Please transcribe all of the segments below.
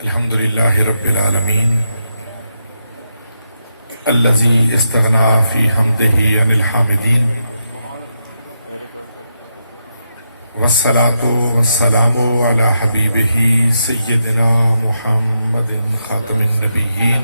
الحمد لله رب العالمين الذي استغنى في حمده عن الحامدين والصلاة والسلام على حبيبه سيدنا محمد خاتم النبيين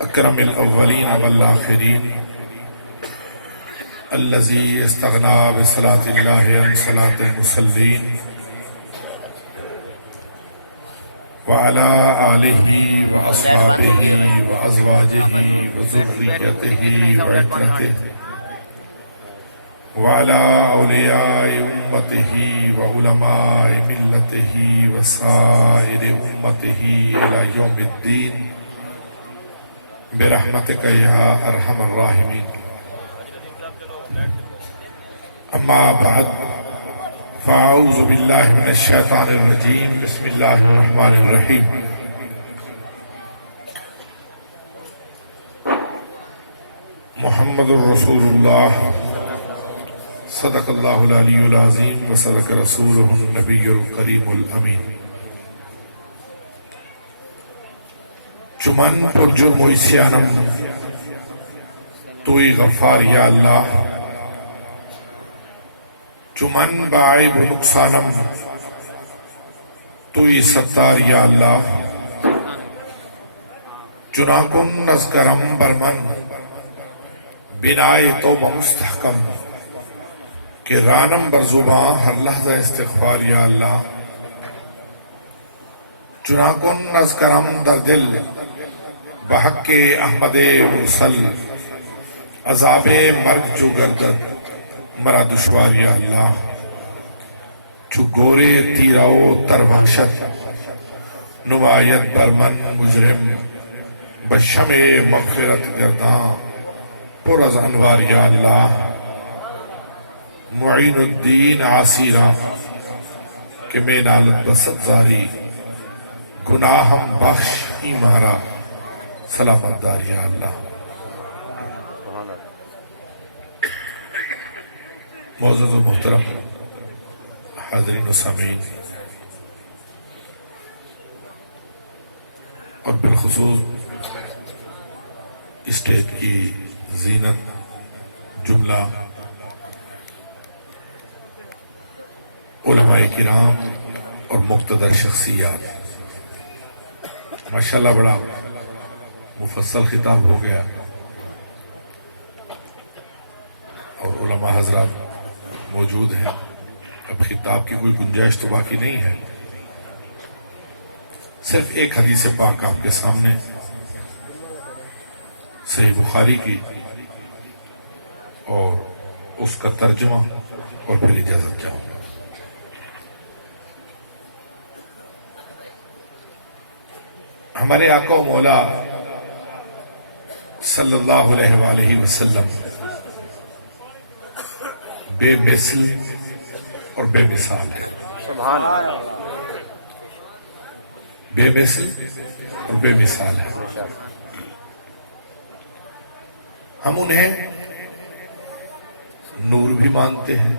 أكرم الأولين والآخرين الذي استغنى بصلاة الله عن صلاة المصلين وعلى آله وأصحابه وأزواجه وذريته وعترته وعلى أولياء أمته وعلماء ملته وسائر أمته إلى يوم الدين برحمتك يا أرحم الراحمين. أما بعد فأعوذ بالله من الشيطان الرجيم. بسم الله الرحمن الرحيم. محمد رسول الله صدق الله العلي العظيم وصدق رسوله النبي الكريم الأمين. چمن پر جرم و عصیانم توئی غفار یا اللہ، چمن بعیب و نقصانم توئی ستار یا اللہ، چنا کن از کرم برمن بنائے توبہ مستحکم کہ رانم بر زباں ہر لحظہ استغفار یا اللہ، چنا کن از کرم در دل بحق احمد مرسل عذاب مرگ جو گردد مرا دشوار یا اللہ، چو گورے تیراؤ تر وحشت نمایت برمن مجرم بشم مغفرت گرداں پر از انوار یا اللہ، معین الدین عاصیرہ کہ میں نالت بسط زاری گناہم بخش ہی مارا سلامت دار یا اللہ. معزز و محترم حاضرین و سامعین، اور بالخصوص اسٹیج کی زینت جملہ علماء کرام اور مقتدر شخصیات، ماشاءاللہ بڑا مفصل خطاب ہو گیا اور علماء حضرات موجود ہیں. اب خطاب کی کوئی گنجائش تو باقی نہیں ہے، صرف ایک حدیث پاک آپ کے سامنے صحیح بخاری کی اور اس کا ترجمہ اور پھر اجازت چاہوں گا. ہمارے آقا و مولا صلی اللہ علیہ وآلہ وسلم بے مثل اور بے مثال ہے. سبحان اللہ. بے مثل اور بے مثال ہے. ہم انہیں نور بھی مانتے ہیں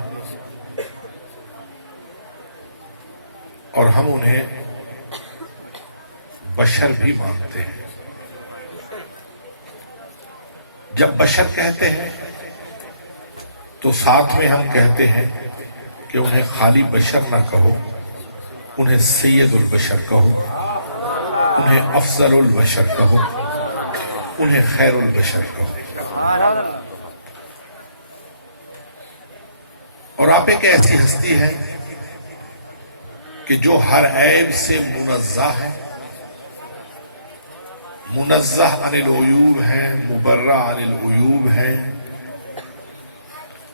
اور ہم انہیں بشر بھی مانتے ہیں. جب بشر کہتے ہیں تو ساتھ میں ہم کہتے ہیں کہ انہیں خالی بشر نہ کہو، انہیں سید البشر کہو، انہیں افضل البشر کہو، انہیں خیر البشر کہو. اور آپ ایک ایسی ہستی ہے کہ جو ہر عیب سے منزہ ہے، منزہ عن العیوب ہے، مبرہ عن العیوب ہے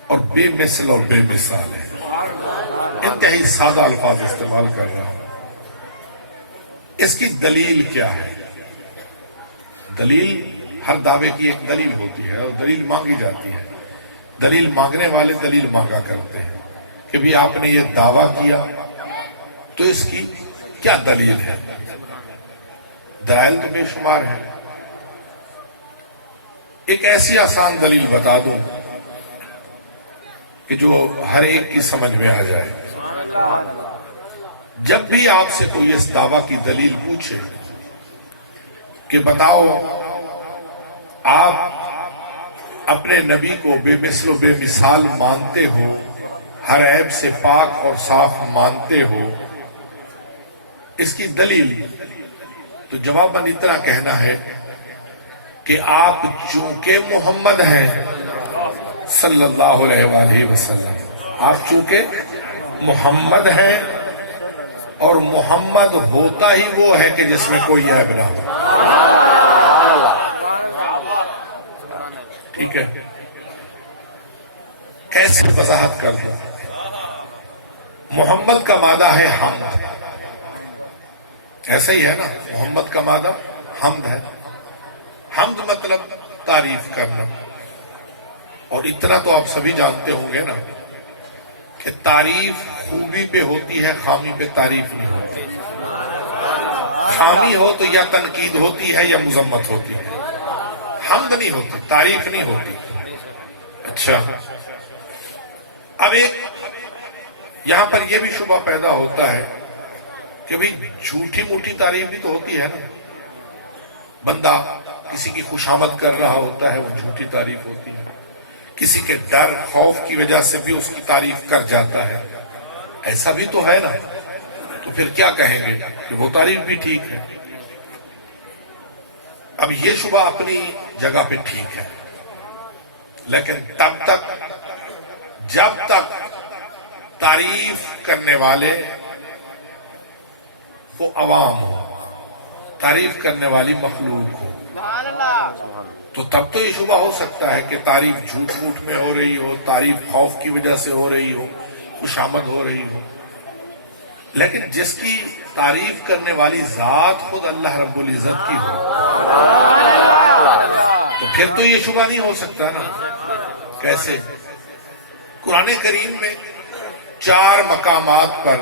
اور بے مثل اور بے مثال ہے. انتہائی سادہ الفاظ استعمال کر رہا ہوں. اس کی دلیل کیا ہے؟ دلیل ہر دعوے کی ایک دلیل ہوتی ہے اور دلیل مانگی جاتی ہے. دلیل مانگنے والے دلیل مانگا کرتے ہیں کہ بھی آپ نے یہ دعویٰ کیا تو اس کی کیا دلیل ہے. دلائل تو بے شمار ہیں. ایک ایسی آسان دلیل بتا دوں کہ جو ہر ایک کی سمجھ میں آ جائے. جب بھی آپ سے کوئی اس دعویٰ کی دلیل پوچھے کہ بتاؤ آپ اپنے نبی کو بے مثل و بے مثال مانتے ہو، ہر عیب سے پاک اور صاف مانتے ہو، اس کی دلیل، تو جواباً اتنا کہنا ہے کہ آپ چونکہ محمد ہیں صلی اللہ علیہ وآلہ وسلم، آپ چونکہ محمد ہیں، اور محمد ہوتا ہی وہ ہے کہ جس میں کوئی عیب نہ ہو. ٹھیک ہے؟ کیسے وضاحت کر دوں؟ محمد کا مادہ ہے حمد، ایسا ہی ہے نا، محمد کا مادہ حمد ہے. حمد مطلب تعریف کرنا، اور اتنا تو آپ سبھی جانتے ہوں گے نا کہ تعریف خوبی پہ ہوتی ہے، خامی پہ تعریف نہیں ہوتی. خامی ہو تو یا تنقید ہوتی ہے یا مذمت ہوتی ہے، حمد نہیں ہوتی، تعریف نہیں ہوتی. اچھا، اب ایک یہاں پر یہ بھی شبہ پیدا ہوتا ہے کہ بھئی جھوٹی موٹی تعریف بھی تو ہوتی ہے نا. بندہ کسی کی خوشامد کر رہا ہوتا ہے، وہ جھوٹی تعریف ہوتی ہے. کسی کے ڈر خوف کی وجہ سے بھی اس کی تعریف کر جاتا ہے، ایسا بھی تو ہے نا. تو پھر کیا کہیں گے کہ وہ تعریف بھی ٹھیک ہے. اب یہ شبہ اپنی جگہ پہ ٹھیک ہے، لیکن تب تک جب تک تعریف کرنے والے وہ عوام ہو، تعریف کرنے والی مخلوق ہو، تو تب تو یہ شبہ ہو سکتا ہے کہ تعریف جھوٹ موٹ میں ہو رہی ہو، تعریف خوف کی وجہ سے ہو رہی ہو، خوشامد ہو رہی ہو. لیکن جس کی تعریف کرنے والی ذات خود اللہ رب العزت کی ہو، تو پھر تو یہ شبہ نہیں ہو سکتا نا. کیسے؟ قرآن کریم میں 4 مقامات پر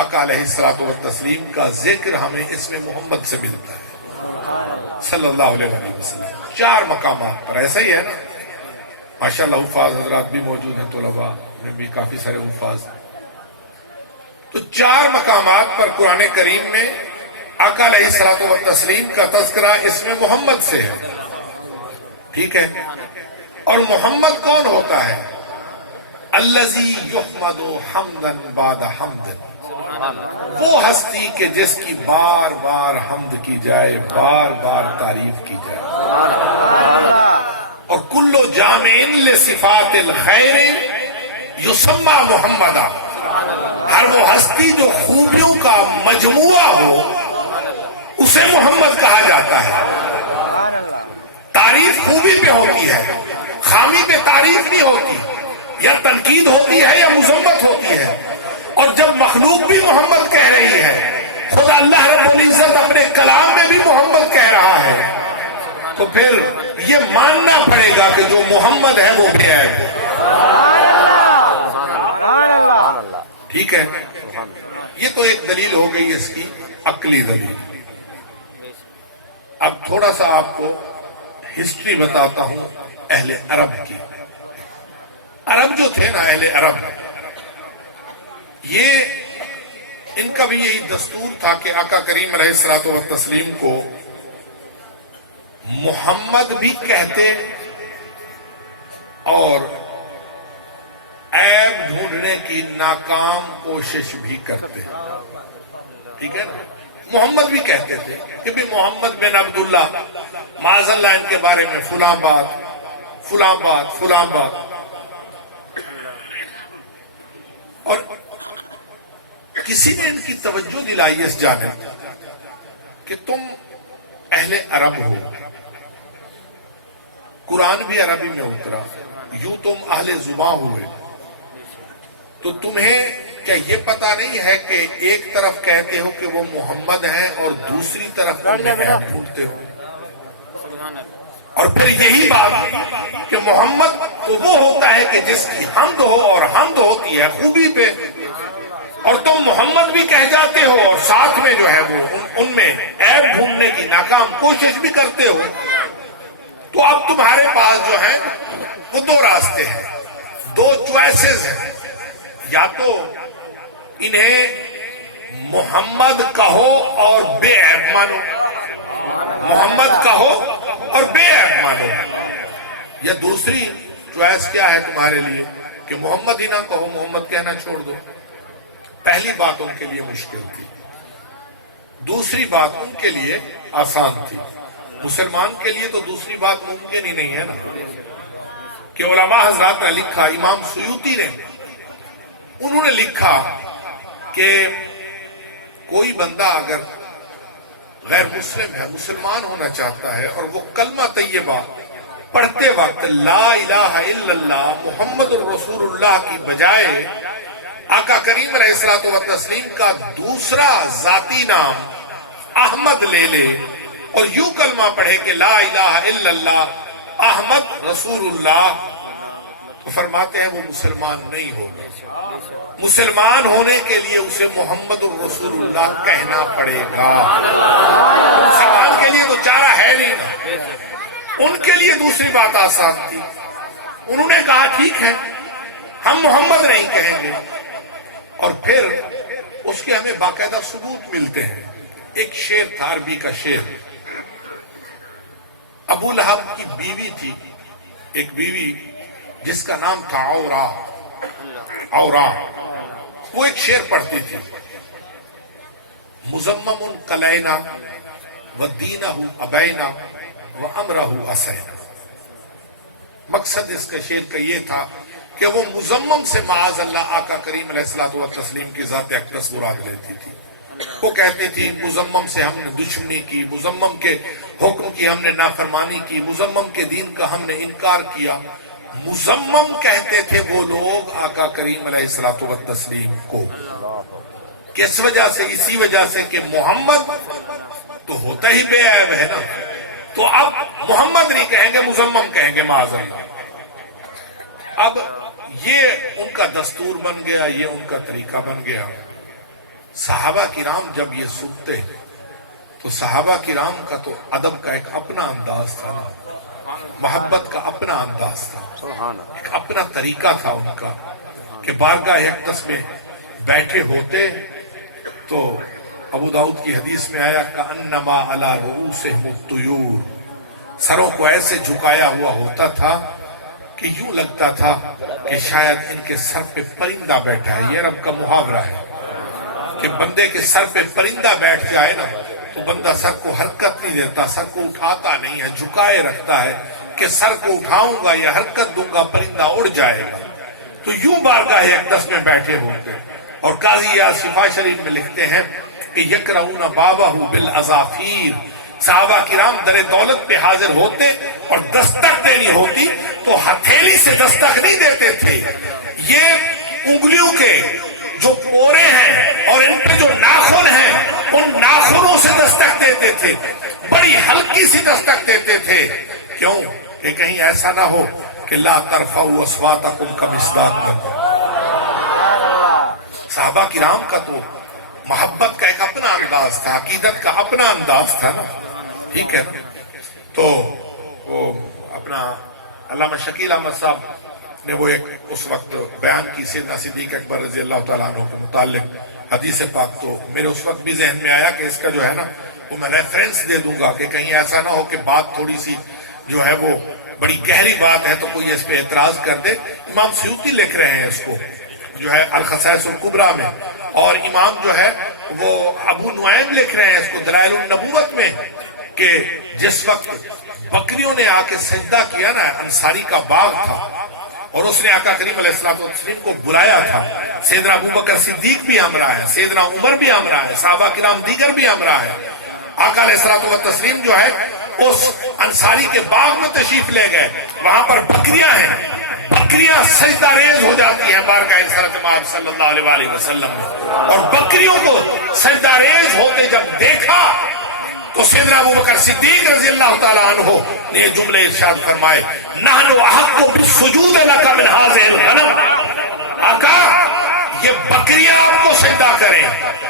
آقا علیہ الصلوۃ والتسلیم کا ذکر ہمیں اسم محمد سے ملتا ہے صلی اللہ علیہ وسلم. 4 مقامات پر. ایسا ہی ہے نا؟ ماشاءاللہ حفاظ حضرات بھی موجود ہیں، طلباء میں بھی کافی سارے حفاظ ہیں. تو 4 مقامات پر قرآن کریم میں آقا علیہ الصلوۃ والتسلیم کا تذکرہ اسم محمد سے ہے. ٹھیک ہے؟ اور محمد کون ہوتا ہے؟ الذی یحمد حمدا بعد حمد، وہ ہستی کہ جس کی بار بار حمد کی جائے، بار بار تعریف کی جائے. اور کل جامع لصفات الخیر یسمى محمدا، ہر وہ ہستی جو خوبیوں کا مجموعہ ہو اسے محمد کہا جاتا ہے. تعریف خوبی پہ ہوتی ہے، خامی پہ تعریف نہیں ہوتی، یا تنقید ہوتی ہے یا مذمت ہوتی ہے. اور جب مخلوق بھی محمد کہہ رہی ہے، خدا اللہ رب العزت اپنے کلام میں بھی محمد کہہ رہا ہے، تو پھر یہ ماننا پڑے گا کہ جو محمد ہے وہ بے عیب ہے. ٹھیک ہے؟ یہ تو ایک دلیل ہو گئی اس کی عقلی دلیل. اب تھوڑا سا آپ کو ہسٹری بتاتا ہوں اہل عرب کی. عرب جو تھے نا، اہل عرب، یہ ان کا بھی یہی دستور تھا کہ آقا کریم علیہ الصلوۃ والتسلیم کو محمد بھی کہتے اور عیب ڈھونڈنے کی ناکام کوشش بھی کرتے. ٹھیک ہے نا؟ محمد بھی کہتے تھے کہ بھی محمد بن عبداللہ، معاذ اللہ ان کے بارے میں فلاں بات فلاں بات فلاں بات. اور کسی نے ان کی توجہ دلائی اس جانب کہ تم اہل عرب ہو، قرآن بھی عربی میں اترا، یوں تم اہل زباں ہوئے، تو تمہیں کیا یہ پتا نہیں ہے کہ ایک طرف کہتے ہو کہ وہ محمد ہیں اور دوسری طرف ان میں عیب ڈھونڈتے ہو؟ اور پھر یہی بات کہ محمد تو وہ ہوتا ہے کہ جس کی حمد ہو، اور حمد ہوتی ہے خوبی پہ، اور تم محمد بھی کہہ جاتے ہو اور ساتھ میں جو ہے وہ ان میں عیب ڈھونڈنے کی ناکام کوشش بھی کرتے ہو. تو اب تمہارے پاس جو ہے وہ 2 راستے ہیں، 2 چوائسز ہیں. یا تو انہیں محمد کہو اور بے عیب مانو، محمد کہو اور بے عیب مانو. یا دوسری چوائس کیا ہے تمہارے لیے کہ محمد ہی نہ کہو، محمد کہنا چھوڑ دو. پہلی بات ان کے لیے مشکل تھی، دوسری بات ان کے لیے آسان تھی. مسلمان کے لیے تو دوسری بات ممکن ہی نہیں ہے نا. کہ علماء حضرات نے لکھا، امام سیوطی نے انہوں نے لکھا کہ کوئی بندہ اگر غیر مسلم ہے، مسلمان ہونا چاہتا ہے، اور وہ کلمہ طیبہ پڑھتے وقت لا الہ الا اللہ محمد الرسول اللہ کی بجائے آقا کریم علیہ الصلوۃ والتسلیم کا دوسرا ذاتی نام احمد لے لے اور یوں کلمہ پڑھے کہ لا الہ الا اللہ احمد رسول اللہ، تو فرماتے ہیں وہ مسلمان نہیں ہوگا. مسلمان ہونے کے لیے اسے محمد الرسول اللہ کہنا پڑے گا. مسلمان کے لیے تو چارہ ہے نہیں. ان کے لیے دوسری بات آسان تھی. انہوں نے کہا ٹھیک ہے ہم محمد نہیں کہیں گے. اور پھر اس کے ہمیں باقاعدہ ثبوت ملتے ہیں. ایک شعر تھا، عربی کا شعر. ابو لہب کی بیوی تھی، ایک بیوی جس کا نام تھا عورا. وہ ایک شعر پڑھتی تھی، مزمم قلینا ودینہ ابینا وامرہ اسینا. مقصد اس کا شعر کا یہ تھا کہ وہ مزمم سے معاذ اللہ آقا کریم علیہ الصلوۃ والتسلیم کی ذات اقدس مراد لیتی تھی. وہ کہتی تھی مزمم سے ہم نے دشمنی کی، مزمم کے حکم کی ہم نے نافرمانی کی، مزمم کے دین کا ہم نے انکار کیا. مزمم کہتے تھے وہ لوگ آقا کریم علیہ الصلوۃ والتسلیم کو. کس وجہ سے؟ اسی وجہ سے کہ محمد تو ہوتا ہی بے عیب ہے نا. تو اب محمد نہیں کہیں گے، مزمم کہیں گے معاذ اللہ. اب یہ ان کا دستور بن گیا، یہ ان کا طریقہ بن گیا. صحابہ کرام جب یہ سنتے تو صحابہ کرام کا تو ادب کا ایک اپنا انداز تھا نا، محبت کا اپنا انداز تھا، ایک اپنا طریقہ تھا ان کا کہ بارگاہ اقدس میں بیٹھے ہوتے تو ابو داؤد کی حدیث میں آیا کأنما علی رؤوسہم الطیور، سروں کو ایسے جھکایا ہوا ہوتا تھا کہ یوں لگتا تھا کہ شاید ان کے سر پہ پرندہ بیٹھا ہے. یہ عرب کا محاورہ ہے کہ بندے کے سر پہ پرندہ بیٹھ جائے نا تو بندہ سر کو حرکت نہیں دیتا، سر کو اٹھاتا نہیں ہے، جھکائے رکھتا ہے کہ سر کو اٹھاؤں گا یا حرکت دوں گا پرندہ اڑ جائے گا. تو یوں بارگاہ اقدس میں بیٹھے ہوتے. اور قاضی یا صفا شریف میں لکھتے ہیں کہ یکرؤون بابہ بالاظافیر، صحابہ کرام در دولت پہ حاضر ہوتے اور دستک دینی ہوتی تو ہتھیلی سے دستک نہیں دیتے تھے، یہ انگلیوں کے جو پورے ہیں اور ان پہ جو ناخن ہیں ان ناخنوں سے دستک دیتے تھے، بڑی ہلکی سی دستک دیتے تھے. کیوں؟ کہ کہیں ایسا نہ ہو کہ لا ترفعوا اصواتکم کمصداق النار. صحابہ کرام کا تو محبت کا ایک اپنا انداز تھا، عقیدت کا اپنا انداز تھا نا. ٹھیک ہے. تو وہ اپنا علامہ شکیل احمد صاحب نے وہ ایک اس وقت بیان کی سیدنا صدیق اکبر رضی اللہ تعالیٰ عنہ کے متعلق حدیث پاک، تو میرے اس وقت بھی ذہن میں آیا کہ اس کا جو ہے نا وہ میں ریفرنس دے دوں گا کہ کہیں ایسا نہ ہو کہ بات تھوڑی سی جو ہے وہ بڑی گہری بات ہے تو کوئی اس پہ اعتراض کر دے. امام سیوطی لکھ رہے ہیں اس کو جو ہے الخصائص الکبریٰ میں، اور امام جو ہے وہ ابو نعیم لکھ رہے ہیں اس کو دلائل النبوت میں کہ جس وقت بکریوں نے آ کے سجدہ کیا نا، انصاری کا باغ تھا اور اس نے آقا کریم علیہ الصلوۃ والتسلیم کو بلایا تھا. سیدنا ابوبکر صدیق بھی ہمراہ ہے، سیدنا عمر بھی ہمراہ ہے، صحابہ کرام دیگر بھی ہمراہ ہے. آقا علیہ الصلوۃ والتسلیم جو ہے اس انصاری کے باغ میں تشریف لے گئے. وہاں پر بکریاں ہیں، بکریاں سجدہ ریز ہو جاتی ہیں بارگاہ رسالت مآب صلی اللہ علیہ وآلہ وسلم میں. اور بکریوں کو سجدہ ریز ہوتے جب دیکھا تو سیدنا ابوبکر صدیق رضی اللہ تعالیٰ عنہ نے یہ جملے ارشاد فرمائے نحن احق بالسجود لک من هذه الغنم. آقا یہ بکریاں آپ کو سجدہ کریں،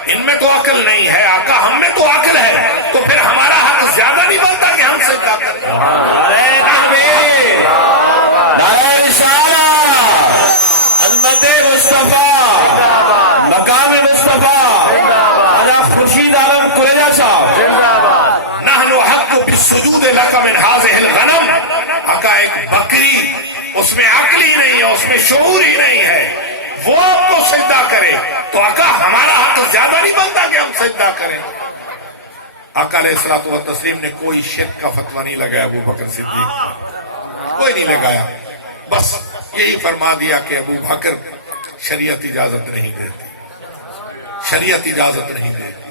ان میں تو عقل نہیں ہے. آقا ہم میں تو عقل ہے، تو پھر ہمارا حق زیادہ نہیں بنتا کہ ہم سجدہ کریں. نعرہ تکبیر، نعرہ رسالہ، عظمت مصطفیٰ، مقام مصطفیٰ. عقل ہی نہیں ہے، اس میں شعور ہی نہیں ہے، وہ آپ کو سجدہ کرے تو آقا ہمارا حق زیادہ نہیں بنتا کہ ہم سجدہ کریں؟ آقا علیہ الصلوۃ والتسلیم نے کوئی شرک کا فتویٰ نہیں لگایا ابو بکر صدیق، کوئی نہیں لگایا، بس یہی فرما دیا کہ ابو بکر شریعت اجازت نہیں دیتی، شریعت اجازت نہیں دیتی۔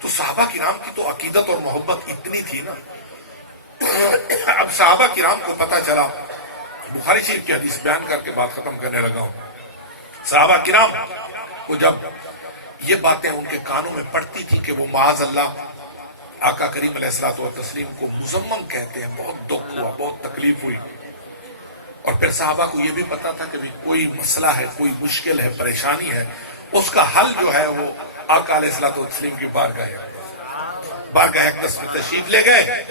تو صحابہ کرام کی تو عقیدت اور محبت اتنی تھی نا۔ اب صحابہ کرام کو پتہ چلا، بخاری شریف کی حدیث بیان کر کے بات ختم کرنے لگا ہوں، صحابہ کرام کو جب یہ باتیں ان کے کانوں میں پڑتی تھی کہ وہ معاذ اللہ آقا کریم علیہ الصلوۃ والتسلیم کو مذمم کہتے ہیں، بہت دکھ ہوا، بہت تکلیف ہوئی۔ اور پھر صحابہ کو یہ بھی پتا تھا کہ کوئی مسئلہ ہے، کوئی مشکل ہے، پریشانی ہے، اس کا حل جو ہے وہ آقا علیہ الصلوۃ والتسلیم کی بارگاہ اقدس میں تشریف لے گئے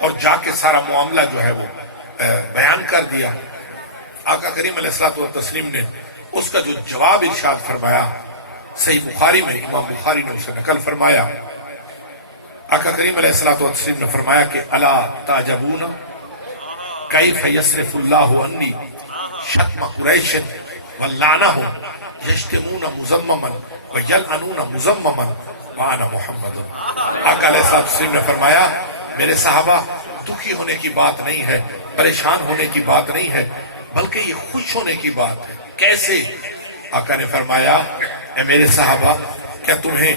اور جا کے سارا معاملہ جو ہے وہ بیان کر دیا۔ آقا کریم علیہ الصلوۃ والتسلیم نے اس کا جو جواب ارشاد فرمایا، صحیح بخاری میں امام بخاری نے اسے نقل فرمایا، آقا کریم علیہ الصلوۃ والتسلیم نے فرمایا کہ الا تعجبون کیف یصرف اللہ عنی شتم قریش ولعنہم یشتمون مذمما ویلعنون مذمما وانا محمد۔ آقا علیہ الصلوۃ والتسلیم نے فرمایا میرے صحابہ دکھی ہونے کی بات نہیں ہے، پریشان ہونے کی بات نہیں ہے، بلکہ یہ خوش ہونے کی بات ہے۔ کیسے؟ آقا نے فرمایا اے میرے صحابہ کیا تمہیں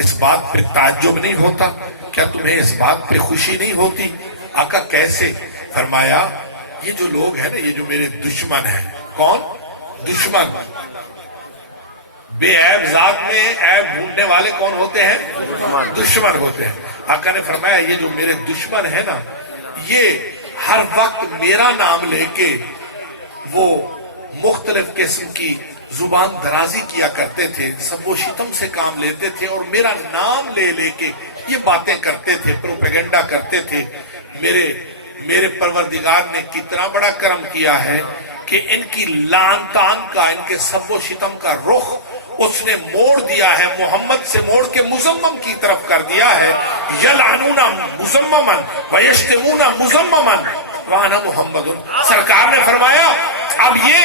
اس بات پہ تعجب نہیں ہوتا؟ کیا تمہیں اس بات پہ خوشی نہیں ہوتی؟ آقا کیسے؟ فرمایا یہ جو لوگ ہیں نا، یہ جو میرے دشمن ہیں۔ کون دشمن؟ بے عیب ذات میں عیب ڈھونڈنے والے کون ہوتے ہیں؟ دشمن ہوتے ہیں۔ آقا نے فرمایا یہ جو میرے دشمن ہیں نا، یہ ہر وقت میرا نام لے کے وہ مختلف قسم کی زبان درازی کیا کرتے تھے، سب و شتم سے کام لیتے تھے اور میرا نام لے لے کے یہ باتیں کرتے تھے، پروپیگنڈا کرتے تھے۔ میرے پروردگار نے کتنا بڑا کرم کیا ہے کہ ان کی لعن طعن کا، ان کے سب و شتم کا رخ اس نے موڑ دیا ہے، محمد سے موڑ کے مذمم کی طرف کر دیا ہے۔ یلعنون مذمما ویشتمون مذمما وانا محمد۔ سرکار نے فرمایا اب یہ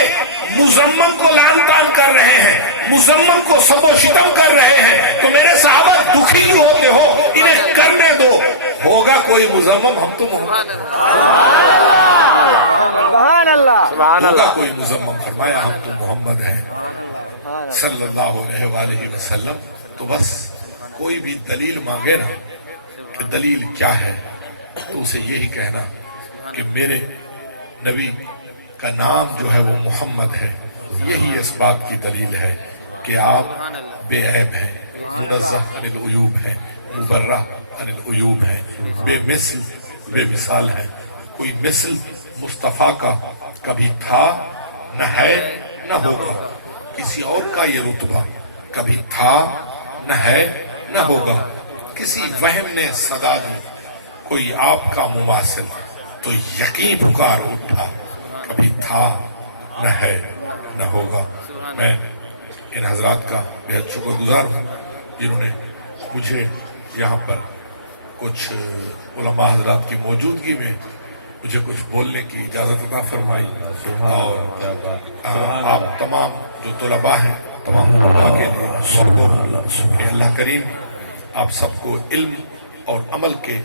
مذمم کو لعن طعن کر رہے ہیں، مذمم کو سب و شتم کر رہے ہیں، تو میرے صحابہ دکھی کیوں ہوتے ہو؟ انہیں کرنے دو، ہوگا کوئی مذمم، ہم تو محمد، ہوگا کوئی مذمم، فرمایا ہم تو محمد ہیں صلی اللہ علیہ وآلہ وسلم۔ تو بس کوئی بھی دلیل مانگے نا کہ دلیل کیا ہے، تو اسے یہی کہنا کہ میرے نبی کا نام جو ہے وہ محمد ہے، یہی اس بات کی دلیل ہے کہ آپ بے عیب ہیں، منزہ عن العیوب ہیں، مبرہ عن العیوب ہیں، بے مثل بے مثال ہیں۔ کوئی مثل مصطفیٰ کا کبھی تھا نہ ہے نہ ہوگا، کسی اور کا یہ رتبہ کبھی تھا نہ ہے نہ ہوگا۔ کسی وہم نے صدا دی کوئی آپ کا مماثل، تو یقین پکار اٹھا کبھی تھا نہ ہے نہ ہوگا۔ میں ان حضرات کا بہت شکر گزار ہوں جنہوں نے مجھے یہاں پر کچھ علماء حضرات کی موجودگی میں مجھے کچھ بولنے کی اجازت عطا فرمائی، اور آپ تمام جو طلباء ہیں، تمام طلباء کے لیے کہ اللہ کریم آپ سب کو علم اور عمل کے